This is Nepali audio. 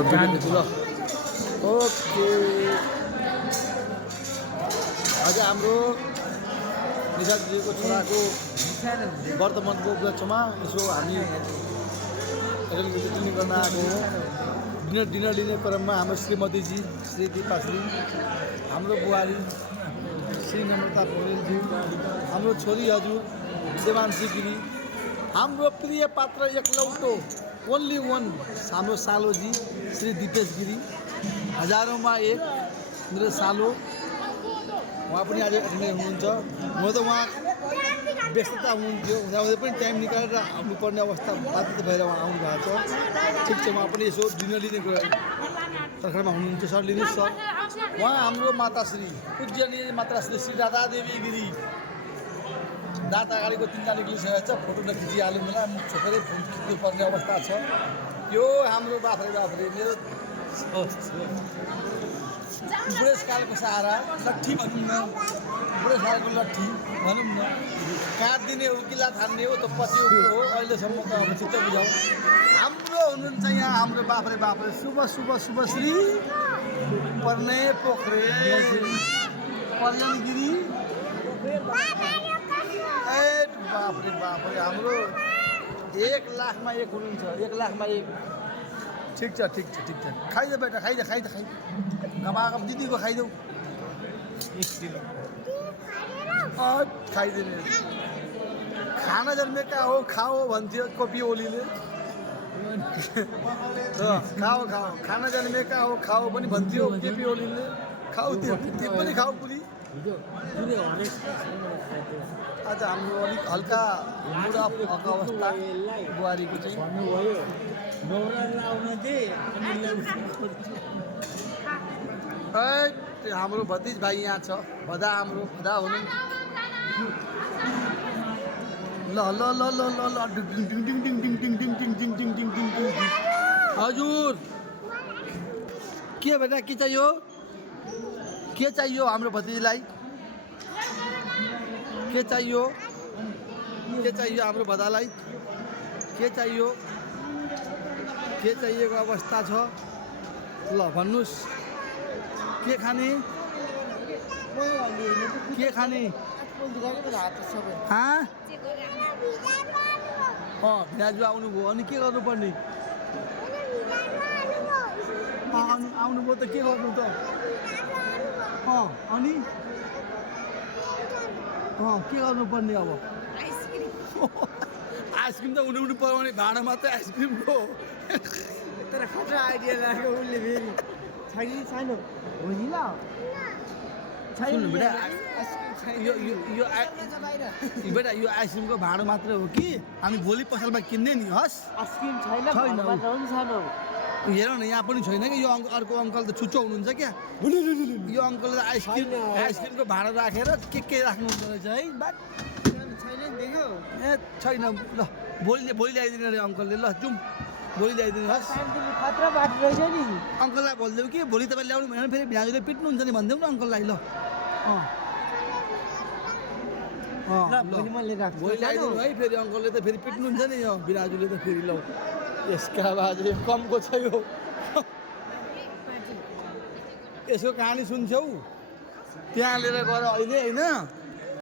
ल ओके आज हाम्रो निशाजीको छोराको वर्तमानको उपलक्ष्यमा यसो हामी एडमिसन गर्न आएको हो। डिनर लिने क्रममा हाम्रो श्रीमतीजी श्री दिपाश्री, हाम्रो बुहारी श्री नम्रता पौडेलजी, हाम्रो छोरी हजुर देवांशी गिरी, हाम्रो प्रिय पात्र एकलौटो ओन्ली वान हाम्रो सालोजी श्री दिपेश गिरी, हजारौँमा एक मेरो सालो, उहाँ पनि आज हुनुहुन्छ। म त उहाँ व्यस्तता हुनुहुन्थ्यो, हुँदाहुँदै पनि टाइम निकालेर आउनुपर्ने अवस्था बाधित भएर उहाँ आउनु भएको छ। ठिक छ, उहाँ पनि यसो डिनर लिने तर्खरमा हुनुहुन्छ। सर लिनुहोस् सर। उहाँ हाम्रो माताश्री पूज्यनीय माताश्री श्री राधादेवी गिरी, दाँत अगाडिको तिनवटा निक्लिसकेको छ, फोटो नखिचिहाल्नु होला, मुख छोपेरै खिच्नु पर्ने अवस्था छ। यो हाम्रो बाफ्रे मेरो बुढेसकालको सहारा लट्ठी भनौँ न, बुढेसकालको लट्ठी भनौँ न, काटिदिने हो कि थान्ने हो त पछि हो, अहिलेसम्म त अब चित्त बुझाउँ। हाम्रो हुनुहुन्छ यहाँ हाम्रो बाफ्रे शुभश्री पर्ने पोखरेल पर्यन गिरी। बाफ्रे हाम्रो 1 लाखमा 1 हुनुहुन्छ, 1 लाखमा 1। ठिक छ खाइदे बेटा, खाइदे कमाकम दिदीको खाइदेऊ, खाइदिने। खाना जन्मेका हो खाओ भन्थ्यो कोपी ओलीले। खाओ खाना जन्मेका हो खाओ पनि भन्थ्यो केपी ओलीले। खाऊ त्यो पनि खाऊ पुरी। आज हाम्रो अलिक हल्का बुढा अवस्था बुहारीको चाहिँ हाम्रो भतिज भाइ यहाँ छ, भदा हाम्रो भदा हुनु। ल हजुर के बेटा के चाहियो हाम्रो भतिजीलाई? के चाहियो हाम्रो भदालाई? के चाहिएको अवस्था छ? ल भन्नुहोस्, के खाने? भिनाजु आउनुभयो, अनि के गर्नुपर्ने? आउनुभयो त के गर्नु त? अनि के गर्नुपर्ने अब? आइसक्रिम त उनी पराउने भाँडा मात्रै आइसक्रिमको। तर खतरा आइडिया लाग्यो उसले फेरि। छैन बेटा यो आइसक्रिमको भाँडो मात्रै हो कि हामी भोलि पसलमा किन्ने नि? हस् आइसक्रिम छैन हेर न, यहाँ पनि छैन कि। यो अर्को अङ्कल त छुच्चो हुनुहुन्छ क्या। यो अङ्कलले त आइसक्रिमको भाँडो राखेर के राख्नुहुन्छ रहेछ है। छैन ल भोलि ल्याइदिने अरे अङ्कलले। ल जाउँ भोलि ल्याइदिनु होस्। अङ्कललाई भनिदेऊ कि भोलि तपाईँ ल्याउनु भएन फेरि भ्याजुले पिट्नुहुन्छ नि भनिदेऊ न अङ्कललाई। ल भोलि ल्याइदिनु है, फेरि अङ्कलले त फेरि पिट्नुहुन्छ नि यो बिराजुले त फेरि। ल यसका बाजे कमको छ यो। यसको कहानी सुन्छौ त्यहाँ लिएर गएर अहिले होइन।